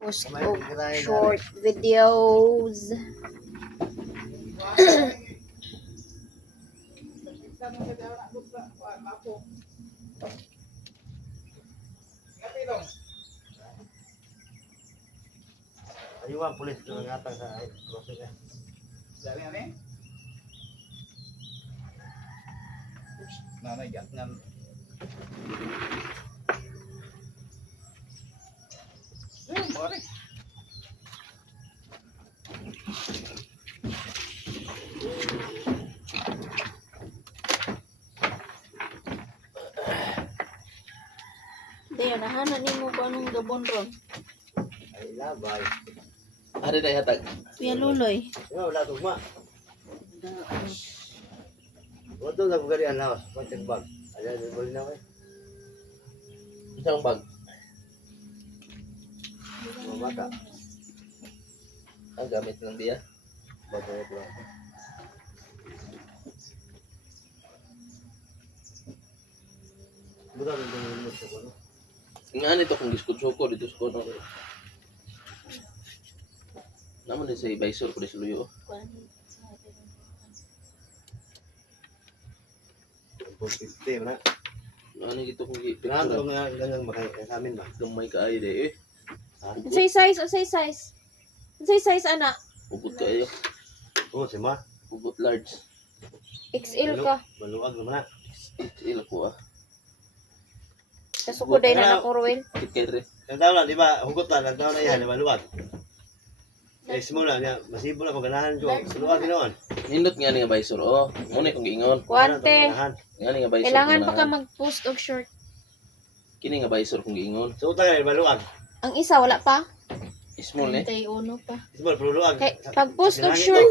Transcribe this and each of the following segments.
post og short videos. Ayuan pulis na ngatang sa crossing eh. Dari ani? Nanay yak ngan. Bore. Dayo nahanan nimo ko anong gabon ron. Ay labay. Ada dah hatag. Kuya Luloy. Yo wala tugma. Wato na bugari ang lawas, pantag bag. Ada ni boli na eh. Isang bag. Mabaka. Ang gamit ng biya. Bato ito. Bukan ng mo sa kono. Nga nito kung diskut-suko dito sa kono. Naman din sa Baysor ko di sa luyo. Kung 50 na. Ano gito kung Pinahan ko picture. nga ilang makay sa amin ba. Gamay ka ay de eh. Unsay size, unsay size. Unsay size ana? Ubot ka ayo. Oo, si Ma. Ubot large. XL ka. Maluwag naman na. XL ko ah. Kasuko day na nako Ruel. Kit kay re. Ang tao na, di ba, hugot na, nagtao na yan, maluwag. Eh, simula niya, masibo na kung ganahan ko. Maluwag ginoon. Nindot nga ni nga Baysor. Oh, muna kung giingon. Kuante. Nga ni nga Baysor. Kailangan kung pa ka ganahan. mag-post og short. Kini nga Baysor kung giingon. So, utang na, maluwag. Ang isa wala pa. Small eh. 31 pa. Simula, pero luwag. Kay pag-post og short.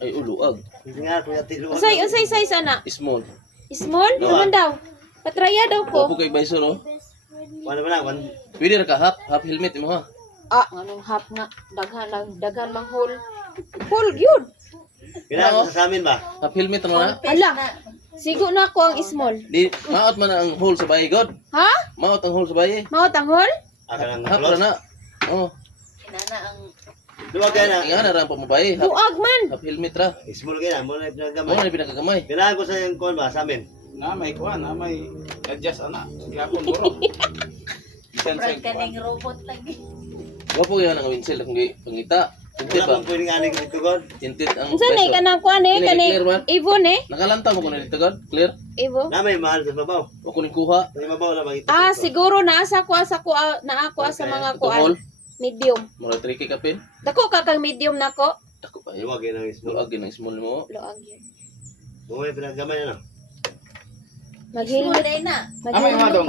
Ay uluag. Hindi nga, kuya, tiluwag. Unsay size ana? Small. Small? Naman daw. Patraya daw ko. Opo kay Baysor oh. Wala naman na, Pwede ra ka half helmet mo ha. Ah, anong half na daghan mang hole. Hole yun. kailangan ko sa amin ba? Half helmet mo na. Ala. Sigo na ako ang small. Di maot man ang hole sa bayi god. Ha? Maot ang hole sa bayi. Mao tang hole? Aka ng Half ra close. na. Oh, Luwag kaya na. nga na ra pa mo bayi. Buag man. Half helmet ra. Small kaya na, muna yung Mo pinagamay. na pinakagamay. Kailangan ko sa yung kuwan ba, sa amin. Na may kuan, na may adjust ana. Gyapon buro. Bisan sa kuan. Wapo gyud ang winsel kung pangita. Tintit Wala ba? pang pwedeng aling dito, God. Tintit ang Unsa nay kanang kuan eh Kini kani clear man? Evo ne? Nakalantaw mo ko na dito god. Clear? Evo. Na may mahal sa babaw. Wa ko ning kuha. Sa babaw na makita. Ah, siguro naasa ko sa sa mga Ito kuan. hole. Medium. Mura tricky ka pin. Dako ka kang medium nako. Dako pa yun. Luwag kaya ng small. Luag yun ang small mo. Loag yun. Muna yung pinagamay ano. Mag-helmet. Amay Mag-helmet. madong